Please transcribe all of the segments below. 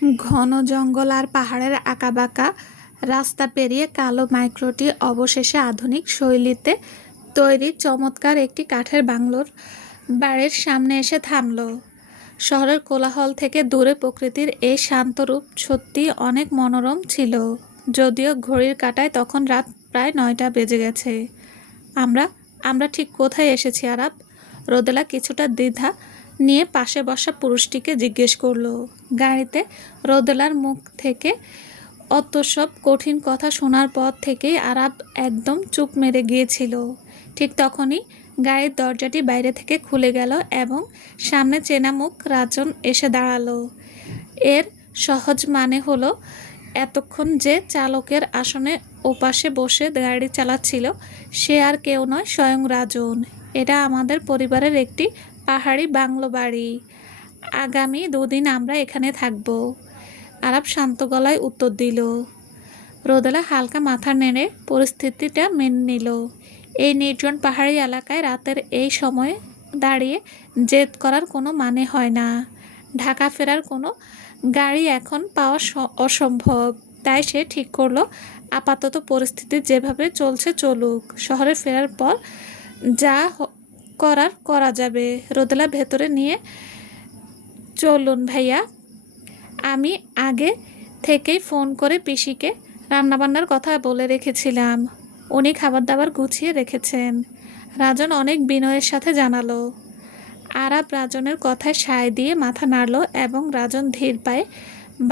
ঘন জঙ্গল আর পাহাড়ের আঁকাবাঁকা রাস্তা পেরিয়ে কালো মাইক্রোটি অবশেষে আধুনিক শৈলীতে তৈরি চমৎকার একটি কাঠের বাংলোর বাড়ির সামনে এসে থামল। শহরের কোলাহল থেকে দূরে প্রকৃতির এই শান্ত রূপ সত্যি অনেক মনোরম ছিল। যদিও ঘড়ির কাঁটায় তখন রাত প্রায় 9টা বেজে গেছে। আমরা আমরা ঠিক কোথায় এসেছি আরাব? রোদেলা কিছুটা দ্বিধা নিয়ে পাশে বসা পুরুষটিকে জিজ্ঞেস করলো। গাড়িতে রোদেলার মুখ থেকে অত সব কঠিন কথা শোনার পর থেকেই আরাব একদম চুপ মেরে গিয়েছিল। ঠিক তখনই গাড়ির দরজাটি বাইরে থেকে খুলে গেল এবং সামনে চেনা মুখ রাজন এসে দাঁড়ালো। এর সহজ মানে হলো এতক্ষণ যে চালকের আসনে ওপাশে বসে গাড়ি চালাচ্ছিল সে আর কেউ নয়, স্বয়ং রাজন। এটা আমাদের পরিবারের একটি পাহাড়ি বাংলো বাড়ি। আগামী 2 দিন আমরা এখানে থাকব। আরাব শান্ত গলায় উত্তর দিল। রোদেলা হালকা মাথা নেড়ে পরিস্থিতিটা মেনে নিল। এই নির্জন পাহাড়ি এলাকায় রাতের এই সময়ে দাঁড়িয়ে জেদ করার কোনো মানে হয় না। ঢাকা ফেরার কোনো গাড়ি এখন পাওয়া অসম্ভব। তাই সে ঠিক করলো আপাতত পরিস্থিতি যেভাবে চলছে চলুক। শহরে ফেরার পর যা করার করা যাবে। রোদেলা ভেতরে নিয়ে চলুন ভাইয়া। আমি আগে থেকেই ফোন করে পিসিকে রান্নাবান্নার কথা বলে রেখেছিলাম। উনি খাবার দাবার গুছিয়ে রেখেছেন। রাজন অনেক বিনয়ের সাথে জানালো। আরাব রাজনের কথায় সায় দিয়ে মাথা নাড়ল এবং রাজন ধীর পায়ে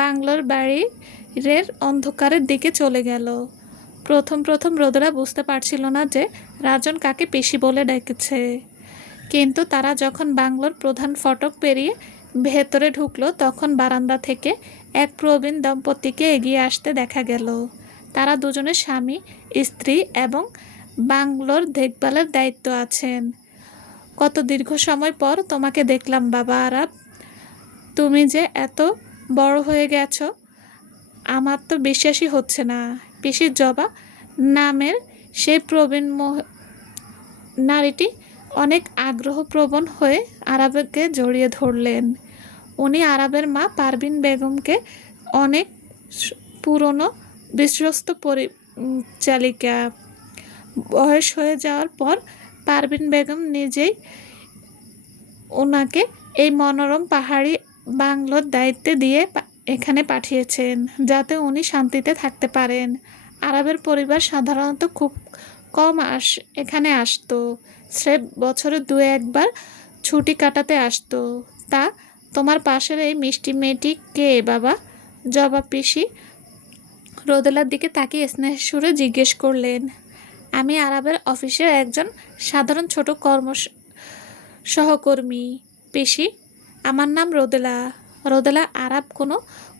বাংলোর বাড়ির অন্ধকারের দিকে চলে গেল। প্রথম রোদেলা বুঝতে পারছিল না যে রাজন কাকে পিসি বলে ডেকেছে। কিন্তু তারা যখন বাংলোর প্রধান ফটক পেরিয়ে ভেতরে ঢুকলো তখন বারান্দা থেকে এক প্রবীণ দম্পতিকে এগিয়ে আসতে দেখা গেল। তারা দুজনে স্বামী স্ত্রী এবং বাংলোর দেখভালের দায়িত্ব আছেন। কত দীর্ঘ সময় পর তোমাকে দেখলাম বাবা আরাব। তুমি যে এত বড় হয়ে গেছো আমার তো বিশ্বাসই হচ্ছে না। পিসির জবা নামের সেই প্রবীণ নারীটি অনেক আগ্রহপ্রবণ হয়ে আরাবকে জড়িয়ে ধরলেন। উনি আরাবের মা পারভিন বেগমকে অনেক পুরনো বিশ্বস্ত পরিচালিকা। বয়স হয়ে যাওয়ার পর পারভিন বেগম নিজেই ওনাকে এই মনোরম পাহাড়ি বাংলোর দায়িত্বে দিয়ে এখানে পাঠিয়েছেন যাতে উনি শান্তিতে থাকতে পারেন। আরাবের পরিবার সাধারণত খুব কম এখানে আসতো। স্রেফ বছরে 2-1 বার ছুটি কাটাতে আসতো। তা তোমার পাশের এই মিষ্টি মেয়েটি কে বাবা? জবা পিসি রোদেলার দিকে তাকিয়ে স্নেহের সুরে জিজ্ঞেস করলেন। আমি আরাবের অফিসের একজন সাধারণ ছোট সহকর্মী পিসি। আমার নাম রোদেলা। রোদেলা আরাব কোনো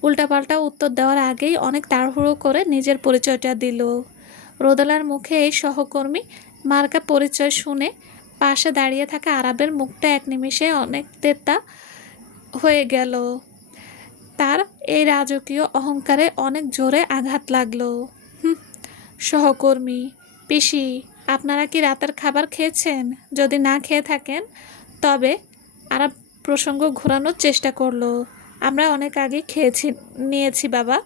উল্টাপাল্টা উত্তর দেওয়ার আগেই অনেক তাড়াহুড়ো করে নিজের পরিচয়টা দিল। রোদেলার মুখে এই সহকর্মী মার্কা পরিচয় শুনে পাশে দাঁড়িয়ে থাকা আরাবের মুখটা এক নিমিষে অনেক তেতা হয়ে গেল। তার এই রাজকীয় অহংকারে অনেক জোরে আঘাত লাগলো। সহকর্মী পিসি, আপনারা কি রাতের খাবার খেয়েছেন? যদি না খেয়ে থাকেন তবে আরাব প্রসঙ্গ ঘোরানোর চেষ্টা করলো। আমরা অনেক আগে নিয়েছি বাবা।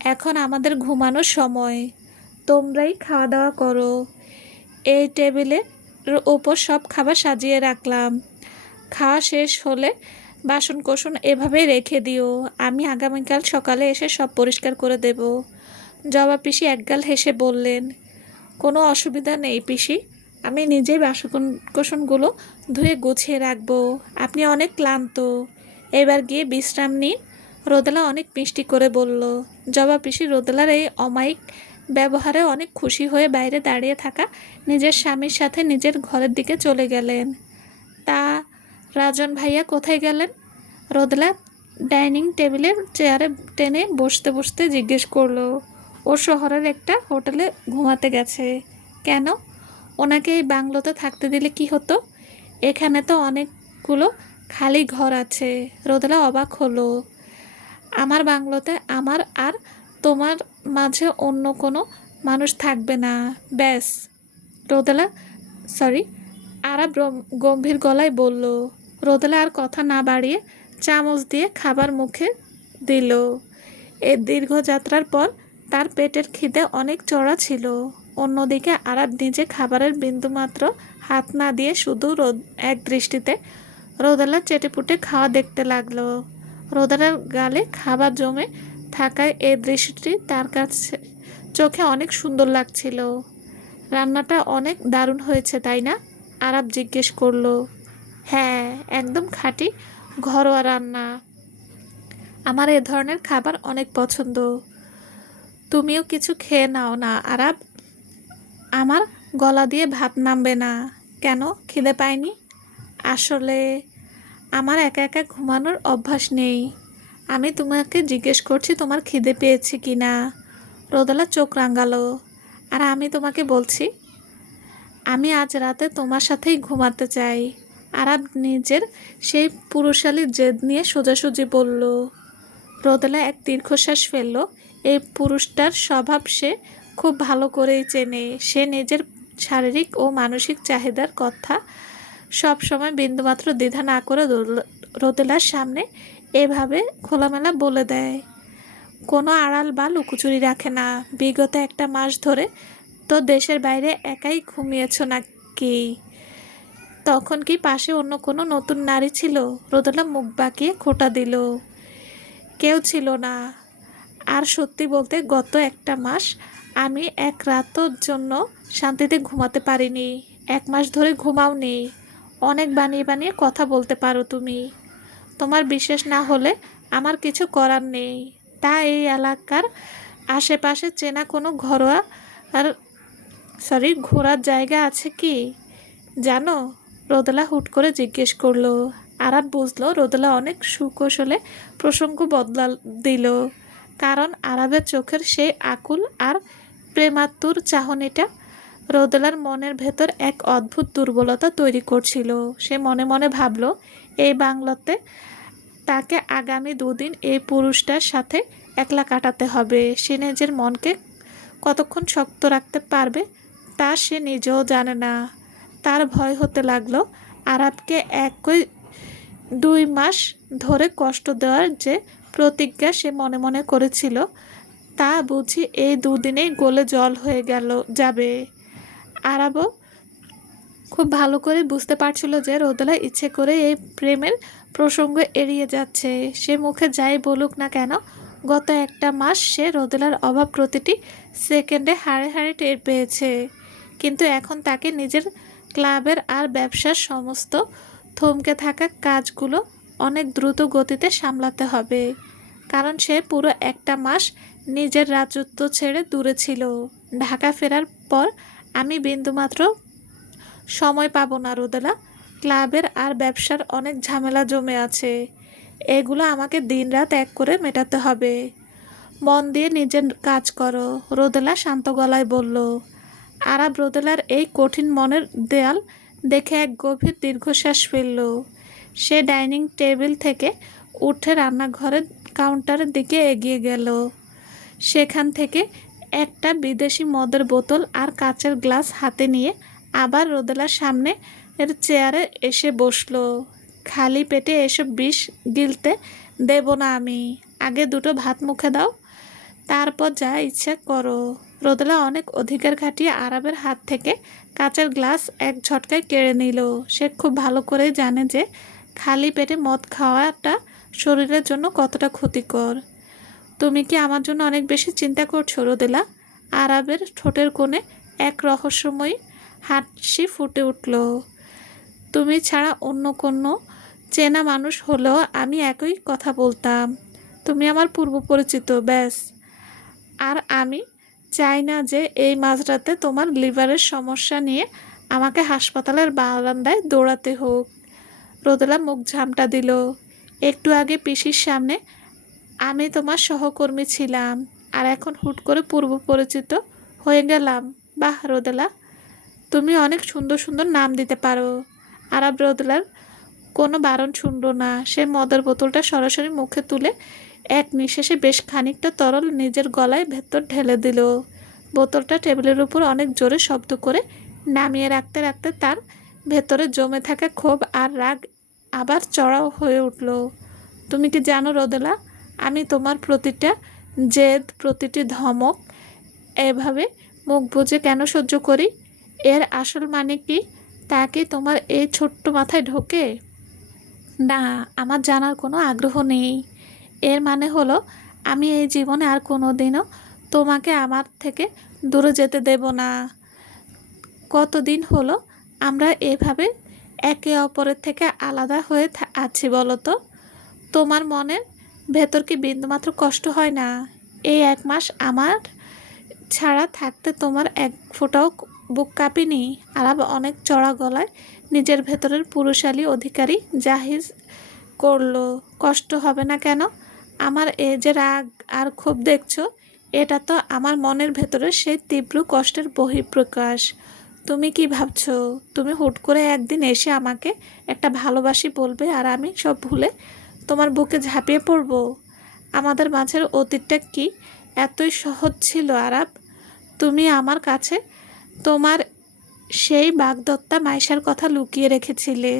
এখন আমাদের ঘুমানোর সময়। তোমরাই খাওয়া দাওয়া করো। এই টেবিলের ওপর সব খাবার সাজিয়ে রাখলাম। খাওয়া শেষ হলে বাসনকোসন এভাবেই রেখে দিও। আমি আগামীকাল সকালে এসে সব পরিষ্কার করে দেব। জবা পিসি একগাল হেসে বললেন, কোনো অসুবিধা নেই পিসি। আমি নিজেই বাসনকোসনগুলো ধুয়ে গুছিয়ে রাখবো। আপনি অনেক ক্লান্ত, এবার গিয়ে বিশ্রাম নিন। রোদেলা অনেক মিষ্টি করে বলল। জবা পিসি রোদেলার এই অমায়িক ব্যবহারে অনেক খুশি হয়ে বাইরে দাঁড়িয়ে থাকা নিজের স্বামীর সাথে নিজের ঘরের দিকে চলে গেলেন। তা রাজন ভাইয়া কোথায় গেলেন? রোদেলা ডাইনিং টেবিলের চেয়ারে টেনে বসতে বসতে জিজ্ঞেস করলো। ও শহরের একটা হোটেলে ঘুমাতে গেছে। কেন? ওনাকে এই বাংলোতে থাকতে দিলে কি হতো? এখানে তো অনেকগুলো খালি ঘর আছে। রোদেলা অবাক হলো। আমার বাংলোতে আমার আর তোমার মাঝে অন্য কোনো মানুষ থাকবে না, ব্যাস। রোদেলা আরাব গম্ভীর গলায় বলল। রোদেলা আর কথা না বাড়িয়ে চামচ দিয়ে খাবার মুখে দিল। এই দীর্ঘ যাত্রার পর তার পেটের খিদে অনেক চড়া ছিল। অন্যদিকে আরাব নিজে খাবারের বিন্দুমাত্র হাত না দিয়ে শুধু এক দৃষ্টিতে রোদেলা চেটেপুটে খাওয়া দেখতে লাগলো। রোদেলার গালে খাবার জমে থাকায় এই দৃশ্যটি তার কাছে চোখে অনেক সুন্দর লাগছিল। রান্নাটা অনেক দারুণ হয়েছে, তাই না? আরাব জিজ্ঞেস করলো। হ্যাঁ, একদম খাঁটি ঘরোয়া রান্না। আমার এ ধরনের খাবার অনেক পছন্দ। তুমিও কিছু খেয়ে নাও না আরাব। আমার গলা দিয়ে ভাত নামবে না। কেন, খিদে পায়নি? আসলে আমার একা একা ঘুমানোর অভ্যাস নেই। আমি তোমাকে জিজ্ঞেস করছি তোমার খিদে পেয়েছে কি না। রোদেলা চোখ রাঙালো। আর আমি তোমাকে বলছি আমি আজ রাতে তোমার সাথেই ঘুমাতে চাই। আরাব নিজের সেই পুরুষালী জেদ নিয়ে সোজাসুজি বলল। রোদেলা এক দীর্ঘশ্বাস ফেলল। এই পুরুষটার স্বভাব সে খুব ভালো করেই চেনে। সে নিজের শারীরিক ও মানসিক চাহিদার কথা সব সময় বিন্দুমাত্র দ্বিধা না করে রোদেলার সামনে এভাবে খোলামেলা বলে দেয়। কোনো আড়াল বা লুকোচুরি রাখে না। বিগত একটা মাস ধরে তো দেশের বাইরে একাই ঘুমিয়েছ নাকি? তখন কি পাশে অন্য কোনো নতুন নারী ছিল? রোদেলা মুখ বাঁকিয়ে খোঁটা দিল। কেউ ছিল না। আর সত্যি বলতে গত একটা মাস আমি এক রাতের জন্য শান্তিতে ঘুমাতে পারিনি। 1 মাস ধরে ঘুমাওনি। অনেক বানিয়ে বানিয়ে কথা বলতে পারো তুমি। তোমার বিশ্বাস না হলে আমার কিছু করার নেই। তা এই এলাকার আশেপাশে চেনা কোনো আর ঘোরার জায়গা আছে কি জানো? রোদেলা হুট করে জিজ্ঞেস করলো। আরাব বুঝলো রোদেলা অনেক সুকৌশলে প্রসঙ্গ বদলা দিল। কারণ আরাবের চোখের সেই আকুল আর প্রেমাতুর চাহনিটা রোদেলার মনের ভেতর এক অদ্ভুত দুর্বলতা তৈরি করছিল। সে মনে মনে ভাবল এই বাংলাতে তাকে আগামী 2 দিন এই পুরুষটার সাথে একলা কাটাতে হবে। সে নিজের মনকে কতক্ষণ শক্ত রাখতে পারবে তা সে নিজেও জানে না। তার ভয় হতে লাগলো আরাবকে 2 মাস ধরে কষ্ট দেওয়ার যে প্রতিজ্ঞা সে মনে মনে করেছিল তা বুঝি এই 2 দিনেই গলে জল হয়ে যাবে। আরাবও খুব ভালো করে বুঝতে পারছিল যে রোদেলা ইচ্ছে করে এই প্রেমের প্রসঙ্গ এড়িয়ে যাচ্ছে। সে মুখে যাই বলুক না কেন গত একটা মাস সে রোদেলার অভাব প্রতিটি সেকেন্ডে হাড়ে হাড়ে টের পেয়েছে। কিন্তু এখন তাকে নিজের ক্লাবের আর ব্যবসার সমস্ত থমকে থাকা কাজগুলো অনেক দ্রুত গতিতে সামলাতে হবে। কারণ সে পুরো একটা মাস নিজের রাজত্ব ছেড়ে দূরে ছিল। ঢাকা ফেরার পর আমি বিন্দুমাত্র সময় পাবো না রোদেলা। ক্লাবের আর ব্যবসার অনেক ঝামেলা জমে আছে। এগুলো আমাকে দিনরাত এক করে মেটাতে হবে। মন দিয়ে নিজের কাজ করো, রোদেলা শান্ত গলায় বলল। আরাব রোদেলার এই কঠিন মনের দেয়াল দেখে এক গভীর দীর্ঘশ্বাস ফেলল। সে ডাইনিং টেবিল থেকে উঠে রান্নাঘরের কাউন্টারের দিকে এগিয়ে গেল। সেখান থেকে একটা বিদেশি মদের বোতল আর কাচের গ্লাস হাতে নিয়ে আবার রোদেলার সামনে এর চেয়ারে এসে বসলো। খালি পেটে এসব বিষ গিলতে দেব না আমি। আগে 2টো ভাত মুখে দাও, তারপর যা ইচ্ছা করো। রোদেলা অনেক অধিকার খাটিয়ে আরাবের হাত থেকে কাচের গ্লাস এক ঝটকায় কেড়ে নিল। সে খুব ভালো করেই জানে যে খালি পেটে মদ খাওয়াটা শরীরের জন্য কতটা ক্ষতিকর। তুমি কি আমার জন্য অনেক বেশি চিন্তা করছো রোদেলা? আরাবের ঠোঁটের কোণে এক রহস্যময়ী হাসি ফুটে উঠল। তুমি ছাড়া অন্য কোনো চেনা মানুষ হলেও আমি একই কথা বলতাম। তুমি আমার পূর্ব পরিচিত, ব্যাস। আর আমি চাই না যে এই মাঝরাতে তোমার লিভারের সমস্যা নিয়ে আমাকে হাসপাতালের বারান্দায় দৌড়াতে হোক। রোদেলা মুখ ঝামটা দিল। একটু আগে পিসির সামনে আমি তোমার সহকর্মী ছিলাম, আর এখন হুট করে পূর্ব পরিচিত হয়ে গেলাম। বাহ রোদেলা, তুমি অনেক সুন্দর সুন্দর নাম দিতে পারো। আরাব রোদেলার কোনো বারণ শুনল না। সে মদের বোতলটা সরাসরি মুখে তুলে এক নিঃশ্বাসে বেশ খানিকটা তরল নিজের গলায় ভেতর ঢেলে দিল। বোতলটা টেবিলের উপর অনেক জোরে শব্দ করে নামিয়ে রাখতে রাখতে তার ভেতরে জমে থাকা ক্ষোভ আর রাগ আবার চড়াও হয়ে উঠল। তুমি কি জানো রোদেলা, আমি তোমার প্রতিটা জেদ, প্রতিটি ধমক এভাবে মুখ বুজে কেন সহ্য করি? এর আসল মানে কি তা কি তোমার এই ছোট্ট মাথায় ঢোকে? না, আমার জানার কোনো আগ্রহ নেই। এর মানে হলো আমি এই জীবনে আর কোনো দিনও তোমাকে আমার থেকে দূরে যেতে দেব না। কতদিন হলো আমরা এভাবে একে অপরের থেকে আলাদা হয়ে আছি বলো তো? তোমার মনের ভেতর কি বিন্দুমাত্র কষ্ট হয় না? এই 1 মাস আমার ছাড়া থাকতে তোমার এক ফোঁটাও বুক কাঁপেনি? আলাপ অনেক চড়া গলায় নিজের ভেতরের পুরুষালী অধিকারী জাহির করলো। কষ্ট হবে না কেন? আমার এই যে রাগ আর ক্ষোভ দেখছো, এটা তো আমার মনের ভেতরে সেই তীব্র কষ্টের বহিঃপ্রকাশ। তুমি কি ভাবছো তুমি হুট করে একদিন এসে আমাকে একটা ভালোবাসি বলবে আর আমি সব ভুলে তোমার বুকে ঝাঁপিয়ে পড়বো? আমাদের মাঝের অতীতটা কি এতই সহজ ছিল আরাব? তুমি আমার কাছে তোমার সেই বাগদত্তা মাইশার কথা লুকিয়ে রেখেছিলে।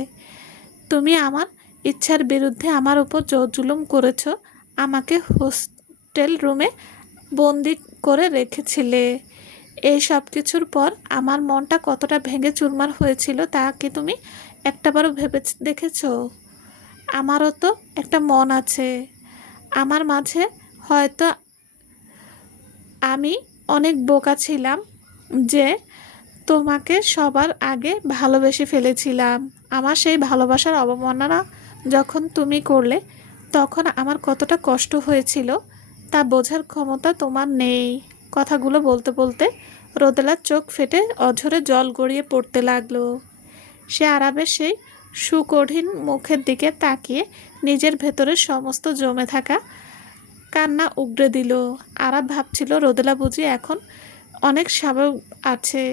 তুমি আমার ইচ্ছার বিরুদ্ধে আমার উপর জোর জুলুম করেছো, আমাকে হোস্টেল রুমে বন্দি করে রেখেছিলে। এই সব কিছুর পর আমার মনটা কতটা ভেঙে চুরমার হয়েছিল তা কি তুমি একটাবারও ভেবে দেখেছো? আমারও তো একটা মন আছে। আমার মাঝে হয়তো আমি অনেক বোকা ছিলাম যে তোমাকে সবার আগে ভালোবেসে ফেলেছিলাম। আমার সেই ভালোবাসার অবমাননা যখন তুমি করলে তখন আমার কতটা কষ্ট হয়েছিল তা বোঝার ক্ষমতা তোমার নেই। কথাগুলো বলতে বলতে রোদেলার চোখ ফেটে অঝরে জল গড়িয়ে পড়তে লাগলো। সে আরামের সেই সুকঠিন মুখের দিকে তাকিয়ে নিজের ভেতরে সমস্ত জমে থাকা কান্না উগড়ে দিল। আরাব ভাবছিল রোদেলা বুঝি এখন অনেক স্বাভাবিক আছে।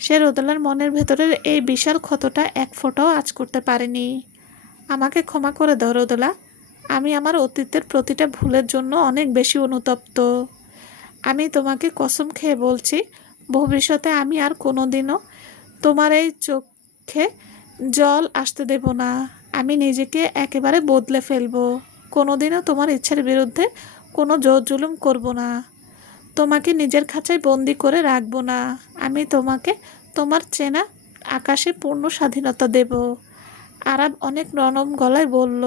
সে রোদেলার মনের ভেতরের এই বিশাল ক্ষতটা এক ফোঁটাও আঁচ করতে পারেনি। আমাকে ক্ষমা করে দাও রোদেলা। আমি আমার অতীতের প্রতিটা ভুলের জন্য অনেক বেশি অনুতপ্ত। আমি তোমাকে কসম খেয়ে বলছি, ভবিষ্যতে আমি আর কোনোদিনও তোমার এই চোখে জল আসতে দেব না। আমি নিজেকে একেবারে বদলে ফেলবো। কোনোদিনও তোমার ইচ্ছার বিরুদ্ধে কোনো জোর জুলুম করব না। তোমাকে নিজের খাঁচায় বন্দি করে রাখবো না। আমি তোমাকে তোমার চেনা আকাশে পূর্ণ স্বাধীনতা দেব। আরাব অনেক নরম গলায় বলল,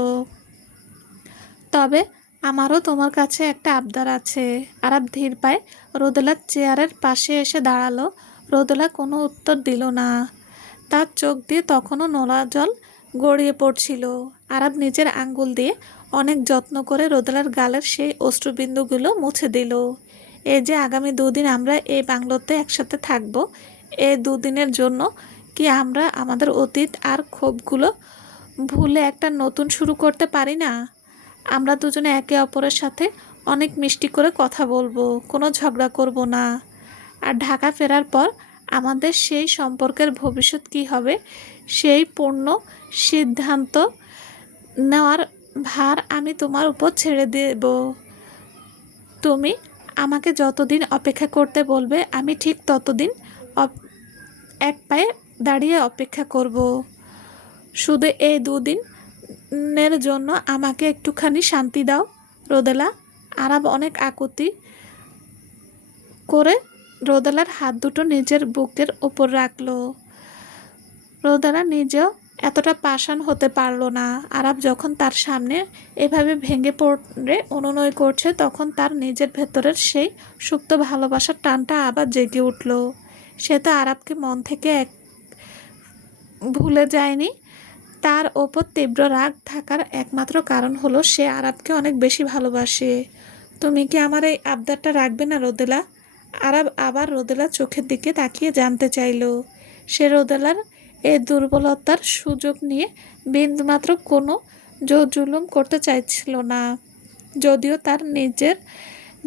তবে আমারও তোমার কাছে একটা আবদার আছে। আরাব ধীর পায়ে রোদেলার চেয়ারের পাশে এসে দাঁড়ালো। রোদেলা কোনো উত্তর দিল না। তার চোখ দিয়ে তখনও নোলা জল গড়িয়ে পড়ছিল। আরাব নিজের আঙ্গুল দিয়ে অনেক যত্ন করে রোদেলার গালের সেই অশ্রুবিন্দুগুলো মুছে দিল। এই যে আগামী 2 দিন আমরা এই বাংলোতে একসাথে থাকবো, এই 2 দিনের জন্য কি আমরা আমাদের অতীত আর ক্ষোভগুলো ভুলে একটা নতুন শুরু করতে পারি না? আমরা দুজনে একে অপরের সাথে অনেক মিষ্টি করে কথা বলবো, কোনো ঝগড়া করব না। আর ঢাকা ফেরার পর আমাদের সেই সম্পর্কের ভবিষ্যৎ কী হবে সেই পূর্ণ সিদ্ধান্ত নেওয়ার ভার আমি তোমার উপর ছেড়ে দেব। তুমি আমাকে যতদিন অপেক্ষা করতে বলবে আমি ঠিক ততদিন এক পায়ে দাঁড়িয়ে অপেক্ষা করব। শুধু এই 2 দিনের জন্য আমাকে একটুখানি শান্তি দাও রোদেলা। আরাব অনেক আকুতি করে রোদেলার হাত দুটো নিজের বুকের ওপর রাখলো। রোদেলা নিজেও এতটা পাষাণ হতে পারল না। আরাব যখন তার সামনে এভাবে ভেঙে পড়ে অনুনয় করছে তখন তার নিজের ভেতরের সেই সুপ্ত ভালোবাসার টানটা আবার জেগে উঠল। সে তো আরাবকে মন থেকে ভুলে যায়নি। তার ওপর তীব্র রাগ থাকার একমাত্র কারণ হলো সে আরাবকে অনেক বেশি ভালোবাসে। তুমি কি আমার এই আবদারটা রাখবে না রোদেলা? আরাব আবার রোদেলার চোখের দিকে তাকিয়ে জানতে চাইল। সে রোদেলার এই দুর্বলতার সুযোগ নিয়ে বিন্দুমাত্র কোনো জোর জুলুম করতে চাইছিল না। যদিও তার নিজের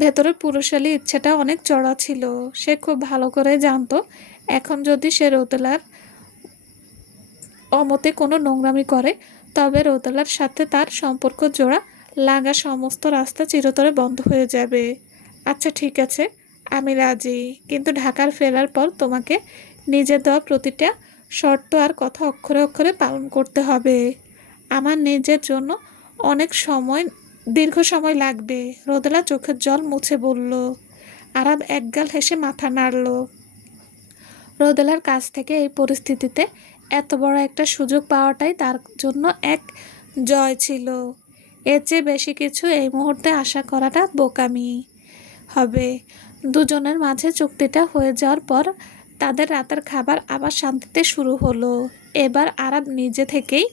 ভেতরে পুরুষালী ইচ্ছেটা অনেক চড়া ছিল। সে খুব ভালো করে জানতো এখন যদি সে রোদেলার অমতে কোনো নোংরামি করে তবে রোদেলার সাথে তার সম্পর্ক জোড়া লাগা সমস্ত রাস্তা চিরতরে বন্ধ হয়ে যাবে। আচ্ছা ঠিক আছে, আমি রাজি, কিন্তু ঢাকার ফেরার পর তোমাকে নিজের দেওয়া প্রতিটা শর্ত আর কথা অক্ষরে অক্ষরে পালন করতে হবে। আমার নিজের জন্য অনেক সময় দীর্ঘ সময় লাগবে। রোদেলা চোখের জল মুছে বলল। আরাব একগাল হেসে মাথা নাড়ল। রোদেলার কাছ থেকে এই পরিস্থিতিতে এত বড় একটা সুযোগ পাওয়াটাই তার জন্য এক জয় ছিল। এর চেয়ে বেশি কিছু এই মুহূর্তে আশা করাটা বোকামি হবে। দুজনের মাঝে চুক্তিটা হয়ে যাওয়ার পর তাদের রাতের খাবার আবার শান্তিতে শুরু হলো। এবার আরাব নিজে থেকেই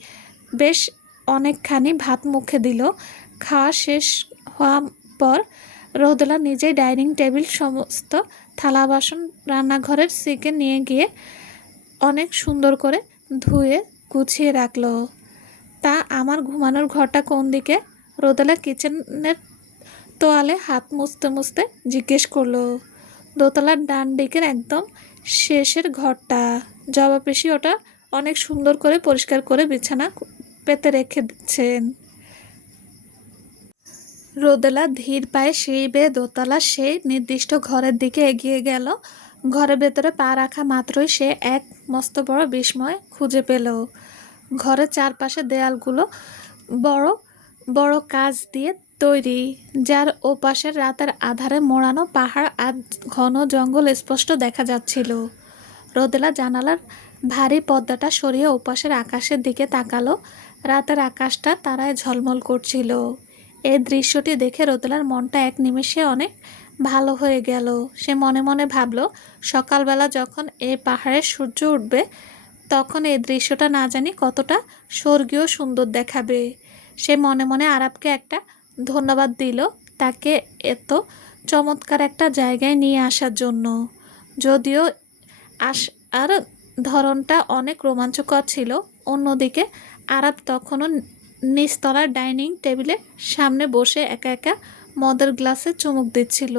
বেশ অনেকখানি ভাত মুখে দিল। খাওয়া শেষ হওয়ার পর রোদেলা নিজেই ডাইনিং টেবিল সমস্ত থালা বাসন রান্নাঘরের সিকে নিয়ে গিয়ে অনেক সুন্দর করে ধুয়ে গুছিয়ে রাখলো। তা আমার ঘুমানোর ঘরটা কোন দিকে? রোদেলা কিচেনের তোয়ালে হাত মুছতে মুছতে জিজ্ঞেস করলো। দোতলার ডান দিকের একদম শেষের ঘরটা। জবাবেশি ওটা অনেক সুন্দর করে পরিষ্কার করে বিছানা পেতে রেখে দিচ্ছেন। রোদেলা ধীর পায়ে সিঁড়ি বেয়ে দোতলা সেই নির্দিষ্ট ঘরের দিকে এগিয়ে গেল। ঘরের ভেতরে পা রাখা মাত্রই সে এক মস্ত বড় বিস্ময় খুঁজে পেল। ঘরের চারপাশে দেয়ালগুলো বড় বড় কাচ দিয়ে তৈরি, যার ওপাশের রাতের আধারে মোড়ানো পাহাড় আর ঘন জঙ্গল স্পষ্ট দেখা যাচ্ছিল। রোদেলা জানালার ভারী পর্দাটা সরিয়ে ওপাশের আকাশের দিকে তাকালো। রাতের আকাশটা তারায় ঝলমল করছিল। এই দৃশ্যটি দেখে রোদেলার মনটা এক নিমেষে অনেক ভালো হয়ে গেল। সে মনে মনে ভাবল, সকালবেলা যখন এই পাহাড়ে সূর্য উঠবে তখন এই দৃশ্যটা না জানি কতটা স্বর্গীয় সুন্দর দেখাবে। সে মনে মনে আরাবকে একটা ধন্যবাদ দিল তাকে এত চমৎকার একটা জায়গায় নিয়ে আসার জন্য। যদিও আর ধরনটা অনেক রোমাঞ্চকর ছিল। অন্যদিকে আরাব তখনও নিচতলার ডাইনিং টেবিলের সামনে বসে একা একা মদের গ্লাসে চুমুক দিচ্ছিল।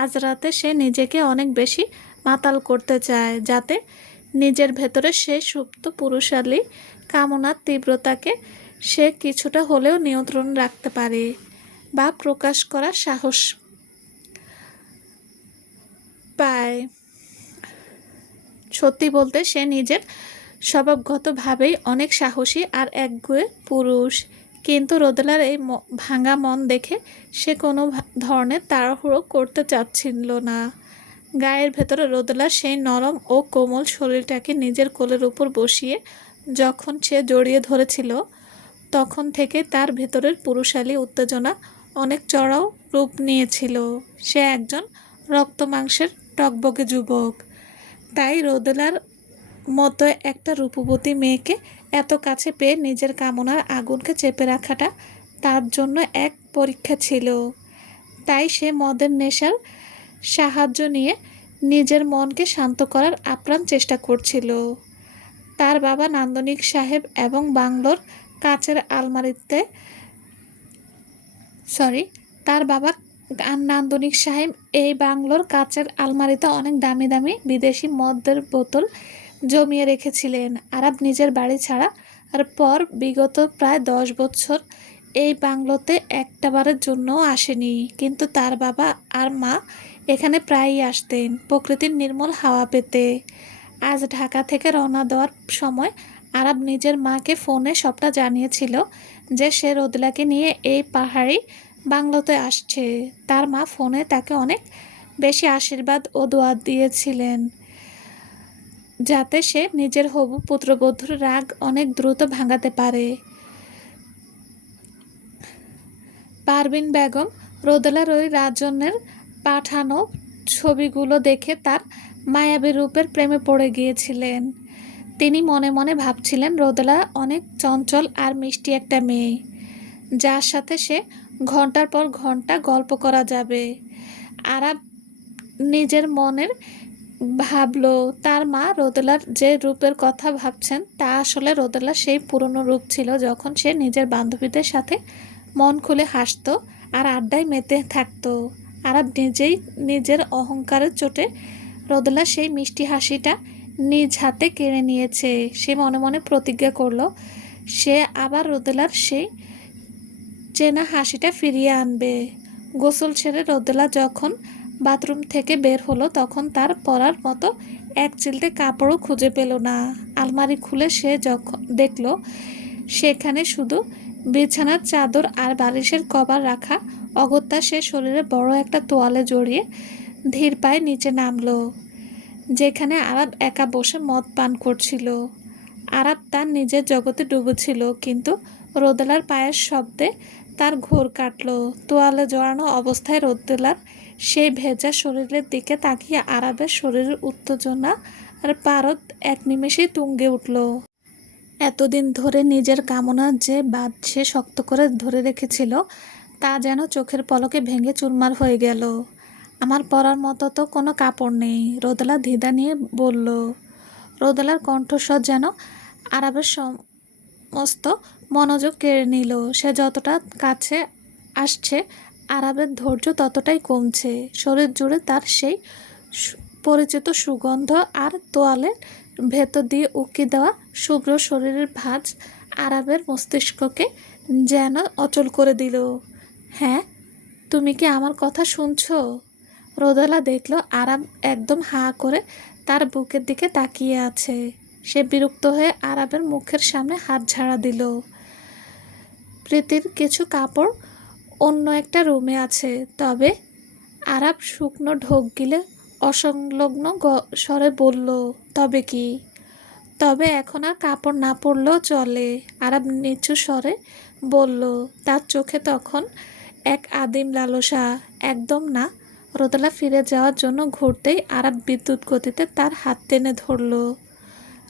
আজ রাতে সে নিজেকে অনেক বেশি মাতাল করতে চায়, যাতে নিজের ভেতরে সে সুপ্ত পুরুষালী কামনার তীব্রতাকে সে কিছুটা হলেও নিয়ন্ত্রণ রাখতে পারে বা প্রকাশ করার সাহস পায়। সত্যি বলতে সে নিজের স্বভাবগতভাবেই অনেক সাহসী আর একগুঁয়ে পুরুষ। কিন্তু রোদেলার এই ভাঙা মন দেখে সে কোনো ধরনের তাড়াহুড়ো করতে চাচ্ছিল না। গায়ের ভেতরে রোদেলার সেই নরম ও কোমল শরীরটাকে নিজের কোলের উপর বসিয়ে যখন সে জড়িয়ে ধরেছিল, তখন থেকে তার ভেতরের পুরুষালী উত্তেজনা অনেক চড়াও রূপ নিয়েছিল। সে একজন রক্ত মাংসের টকবকে যুবক। তাই রোদেলার মতো একটা রূপবতী মেয়েকে এত কাছে পেয়ে নিজের কামনার আগুনকে চেপে রাখাটা তার জন্য এক পরীক্ষা ছিল। তাই সে মদের নেশার সাহায্য নিয়ে নিজের মনকে শান্ত করার আপ্রাণ চেষ্টা করছিল। তার বাবা নান্দনিক সাহেব এবং বাংলোর কাচের আলমারিতে তার বাবা নান্দনিক সাহেব এই বাংলোর কাচের আলমারিতে অনেক দামি দামি বিদেশি মদের বোতল জমিয়ে রেখেছিলেন। আরাব নিজের বাড়ি ছাড়া আর পর বিগত প্রায় 10 বছর এই বাংলোতে একটাবারের জন্যও আসেনি। কিন্তু তার বাবা আর মা এখানে প্রায়ই আসতেন প্রকৃতির নির্মল হাওয়া পেতে। আজ ঢাকা থেকে রওনা দেওয়ার সময় আরাব নিজের মাকে ফোনে সবটা জানিয়েছিল যে সে রোদেলাকে নিয়ে এই পাহাড়ি বাংলোতে আসছে। তার মা ফোনে তাকে অনেক বেশি আশীর্বাদ ও দোয়া দিয়েছিলেন, যাতে সে নিজের হবু পুত্রবধূর রাগ অনেক দ্রুত ভাঙাতে পারে। পারভিন বেগম রোদেলার ওই রাজনের পাঠানো ছবিগুলো দেখে তার মায়াবী রূপের প্রেমে পড়ে গিয়েছিলেন। তিনি মনে মনে ভাবছিলেন, রোদেলা অনেক চঞ্চল আর মিষ্টি একটা মেয়ে, যার সাথে সে ঘন্টার পর ঘন্টা গল্প করা যাবে। আরাব নিজের মনের ভাবল, তার মা রোদেলার যে রূপের কথা ভাবছেন তা আসলে রোদেলার সেই পুরনো রূপ ছিল, যখন সে নিজের বান্ধবীদের সাথে মন খুলে হাসত আর আড্ডায় মেতে থাকত। আরাব নিজেই নিজের অহংকারের চোটে রোদেলার সেই মিষ্টি হাসিটা নিজ হাতে কেড়ে নিয়েছে। সে মনে মনে প্রতিজ্ঞা করল, সে আবার রোদেলার সেই চেনা হাসিটা ফিরিয়ে আনবে। গোসল সেরে রোদেলা যখন বাথরুম থেকে বের হলো, তখন তার পরার মতো এক চিলতে কাপড়ও খুঁজে পেল না। আলমারি খুলে সে যখন দেখল, সেখানে শুধু বিছানার চাদর আর বালিশের কভার রাখা অগত্যা সে শরীরে বড় একটা তোয়ালে জড়িয়ে ধীর পায়ে নিচে নামলো, যেখানে আরাব একা বসে মদ পান করছিল। আরাব তার নিজের জগতে ডুবেছিল, কিন্তু রোদেলার পায়ের শব্দে তার ঘোর কাটল। তোয়ালে জড়ানো অবস্থায় রোদেলার সেই ভেজা শরীরের দিকে তাকিয়ে আরাবের শরীরের উত্তেজনা আর পারদ এক নিমেষেই তুঙ্গে উঠল। এতদিন ধরে নিজের কামনার যে বাঁধ সে শক্ত করে ধরে রেখেছিল, তা যেন চোখের পলকে ভেঙে চুরমার হয়ে গেল। আমার পরার মতো তো কোনো কাপড় নেই, রোদেলা দ্বিধা নিয়ে বলল। রোদেলার কণ্ঠস্বর যেন আরাবের সমস্ত মনোযোগ কেড়ে নিল। সে যতটা কাছে আসছে, আরাবের ধৈর্য ততটাই কমছে। শরীর জুড়ে তার সেই পরিচিত সুগন্ধ আর তোয়ালের ভেতর দিয়ে উকি দেওয়া শুভ্র শরীরের ভাঁজ আরাবের মস্তিষ্ককে যেন অচল করে দিল। হ্যাঁ, তুমি কি আমার কথা শুনছো? রোদেলা দেখল আরাব একদম হাঁ করে তার বুকের দিকে তাকিয়ে আছে। সে বিরক্ত হয়ে আরাবের মুখের সামনে হাত ঝাড়া দিল। প্রীতির কিছু কাপড় অন্য একটা রুমে আছে। তবে আরাব শুকনো ঢোক গিলে অসংলগ্ন স্বরে বলল, তবে কি? তবে এখন আর কাপড় না পরলেও চলে, আরাব নিচু স্বরে বলল। তার চোখে তখন এক আদিম লালসা। একদম না। রোদেলা ফিরে যাওয়ার জন্য ঘুরতেই আরাব বিদ্যুৎ গতিতে তার হাত টেনে ধরল।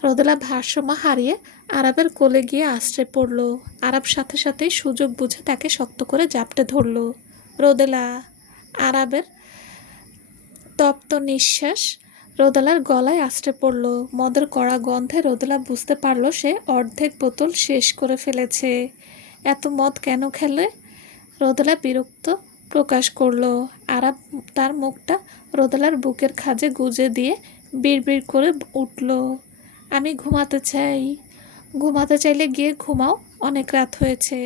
রোদেলা ভারসাম্য হারিয়ে আরাবের কোলে গিয়ে আশ্রয় পড়ল। আরাব সাথে সাথেই সুযোগ বুঝে তাকে শক্ত করে জাপটে ধরল। রোদেলা! আরাবের তপ্ত নিঃশ্বাস রোদেলার গলায় আছড়ে পড়ল। মদের কড়া গন্ধে রোদেলা বুঝতে পারল সে অর্ধেক বোতল শেষ করে ফেলেছে। এত মদ কেন খেলে? রোদেলা বিরক্ত প্রকাশ করল। আরাব তার মুখটা রোদেলার বুকের খাঁজে গুজে দিয়ে বিড়বিড় করে উঠল, আমি ঘুমাতে চাই। ঘুমাতে চাইলে গিয়ে ঘুমাও, অনেক রাত হয়েছে।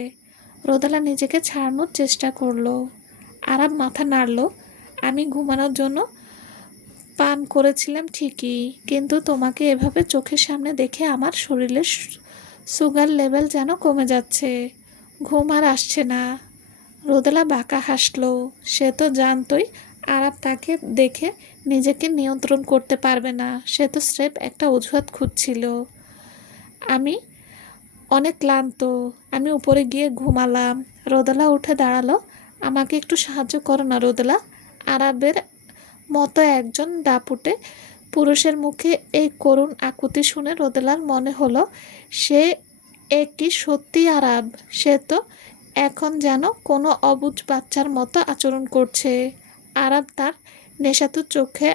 রোদেলা নিজেকে ছাড়ানোর চেষ্টা করল। আরাব মাথা নাড়ল। আমি ঘুমানোর জন্য পান করেছিলাম ঠিকই, কিন্তু তোমাকে এভাবে চোখের সামনে দেখে আমার শরীরের সুগার লেভেল যেন কমে যাচ্ছে। ঘুম আর আসছে না। রোদেলা বাঁকা হাসল। সে তো জানতই আরাব তাকে দেখে নিজেকে নিয়ন্ত্রণ করতে পারবে না। সে তো স্রেফ একটা অজুহাত খুঁজছিল। আমি অনেক ক্লান্ত, আমি উপরে গিয়ে ঘুমালাম। রোদেলা উঠে দাঁড়ালো। আমাকে একটু সাহায্য করো না রোদেলা। আরাবের মতো একজন দাপুটে পুরুষের মুখে এই করুণ আকুতি শুনে রোদেলার মনে হলো সে কি সত্যি আরাব? সে তো এখন যেন কোনো অবুঝ বাচ্চার মতো আচরণ করছে। আরাব তার নেশাতুর চোখে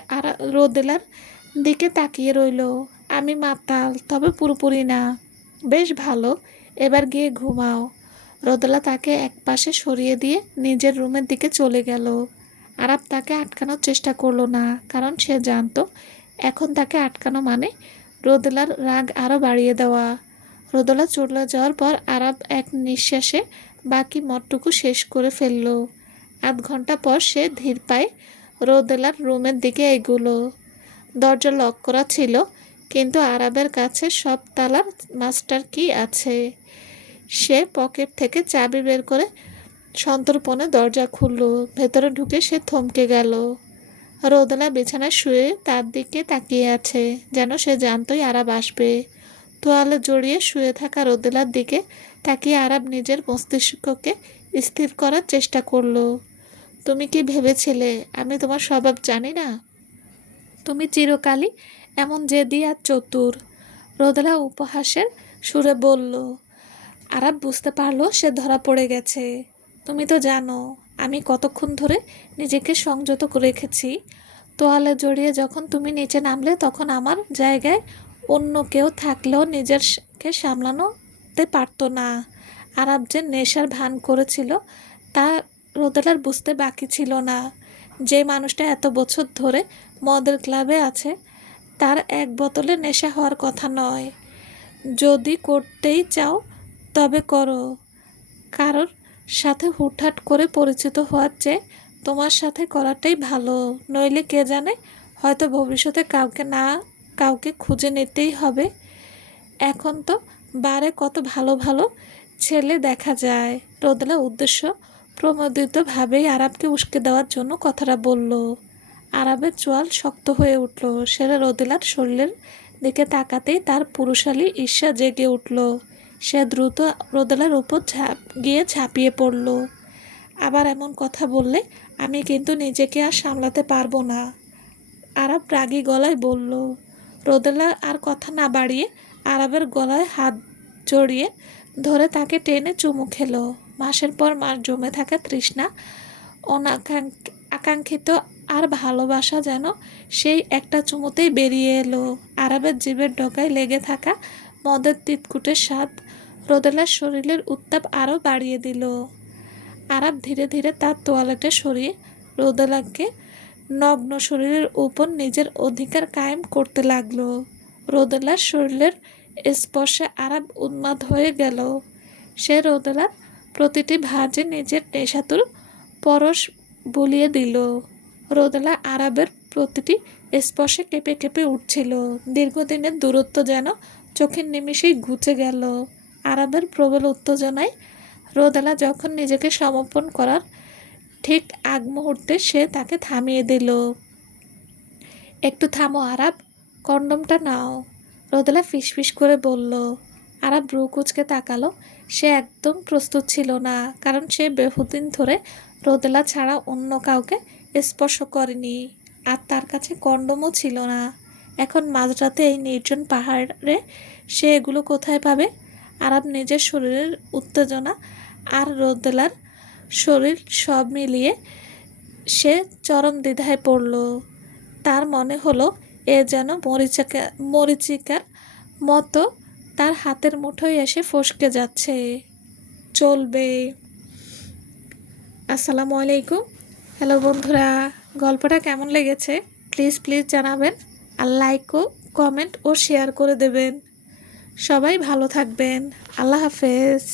রোদেলার দিকে তাকিয়ে রইল। আমি মাতাল, তবে পুরোপুরি না। বেশ ভালো, এবার গিয়ে ঘুমাও। রোদেলা তাকে একপাশে সরিয়ে দিয়ে নিজের রুমের দিকে চলে গেল। আরাব তাকে আটকানোর চেষ্টা করলো না, কারণ সে জানতো এখন তাকে আটকানো মানে রোদেলার রাগ আরও বাড়িয়ে দেওয়া। রোদেলা চলে যাওয়ার পর আরাব এক নিঃশ্বাসে বাকি মদটুকু শেষ করে ফেলল। আধ ঘন্টা পর সে ধীর পায়ে রোদেলার রুমের দিকে এগুলো। দরজা লক করা ছিল, কিন্তু আরাবের কাছে সব তালার মাস্টার কি আছে। সে পকেট থেকে চাবি বের করে সন্তর্পণে দরজা খুলল। ভেতরে ঢুকে সে থমকে গেল। রোদেলা বিছানায় শুয়ে তার দিকে তাকিয়ে আছে, যেন সে জানতই আরাব আসবে। তোয়ালে জড়িয়ে শুয়ে থাকা রোদেলার দিকে তাকিয়ে আরাব নিজের মস্তিষ্ককে স্থির করার চেষ্টা করল। তুমি কি ভেবেছিলে আমি তোমার স্বভাব জানি না? তুমি চিরকালই এমন জেদি আর চতুর। রোদেলা উপহাসের সুরে বলল। আরাব বুঝতে পারল সে ধরা পড়ে গেছে। তুমি তো জানো আমি কতক্ষণ ধরে নিজেকে সংযত রেখেছি। তোয়ালে জড়িয়ে যখন তুমি নিচে নামলে, তখন আমার জায়গায় অন্য কেউ থাকলেও নিজেকে সামলানোতে পারতো না। আরাব যে নেশার ভান করেছিল তা রোদেলার বুঝতে বাকি ছিল না। যে মানুষটা এত বছর ধরে মদের ক্লাবে আছে, তার এক বোতলে নেশা হওয়ার কথা নয়। যদি করতেই চাও তবে করো। কারোর সাথে হুটহাট করে পরিচিত হওয়ার চেয়ে তোমার সাথে করাটাই ভালো। নইলে কে জানে, হয়তো ভবিষ্যতে কাউকে না কাউকে খুঁজে নিতেই হবে। এখন তো বারে কত ভালো ভালো ছেলে দেখা যায়। রোদেলা উদ্দেশ্য প্রমোদিতভাবেই আরাবকে উস্কে দেওয়ার জন্য কথাটা বলল। আরাবের চোয়াল শক্ত হয়ে উঠল। সে রোদেলার শরীরের দিকে তাকাতেই তার পুরুষালী ঈর্ষা জেগে উঠল। সে দ্রুত রোদেলার উপর গিয়ে ঝাঁপিয়ে পড়ল। আবার এমন কথা বললে আমি কিন্তু নিজেকে আর সামলাতে পারবো না, আরাব রাগী গলায় বলল। রোদেলা আর কথা না বাড়িয়ে আরাবের গলায় হাত জড়িয়ে ধরে তাকে টেনে চুমু খেলো। মাসের পর মাস জমে থাকা তৃষ্ণা, আকাঙ্ক্ষিত আর ভালোবাসা যেন সেই একটা চুমুতেই বেরিয়ে এলো। আরাবের জিভের ডগায় লেগে থাকা মদের তিতকুটের স্বাদ রোদেলার শরীরের উত্তাপ আরও বাড়িয়ে দিল। আরাব ধীরে ধীরে তার তোয়ালেটে সরিয়ে রোদেলাকে নগ্ন শরীরের উপর নিজের অধিকার কায়েম করতে লাগলো। রোদেলার শরীরের স্পর্শে আরাব উন্মাদ হয়ে গেল। সে রোদেলার প্রতিটি ভাঁজে নিজের নেশাতুর পরশ বুলিয়ে দিল। রোদেলা আরাবের প্রতিটি স্পর্শে কেঁপে কেঁপে উঠছিল। দীর্ঘদিনের দূরত্ব যেন চোখের নিমিষেই ঘুচে গেল। আরাবের প্রবল উত্তেজনায় রোদেলা যখন নিজেকে সমর্পণ করার ঠিক আগ মুহূর্তে সে তাকে থামিয়ে দিল। একটু থামো আরাব, কন্ডমটা নাও, রোদেলা ফিসফিস করে বলল। আরাব ভ্রু কুঁচকে তাকালো। সে একদম প্রস্তুত ছিল না, কারণ সে বহুদিন ধরে রোদেলা ছাড়া অন্য কাউকে স্পর্শ করেনি, আর তার কাছে কন্ডমও ছিল না। এখন মাঝরাতে এই নির্জন পাহাড়ে সে এগুলো কোথায় পাবে? আরাব নিজের শরীরের উত্তেজনা আর রোদেলার শরীর সব মিলিয়ে সে চরম দ্বিধায় পড়ল। তার মনে হলো এ যেন মরিচিকার মতো তার হাতের মুঠোয় এসে ফসকে যাচ্ছে। চলবে। আসসালামু আলাইকুম। হ্যালো বন্ধুরা, গল্পটা কেমন লেগেছে প্লিজ জানাবেন, আর লাইক ও কমেন্ট ও শেয়ার করে দেবেন। সবাই ভালো থাকবেন। আল্লাহ হাফেজ।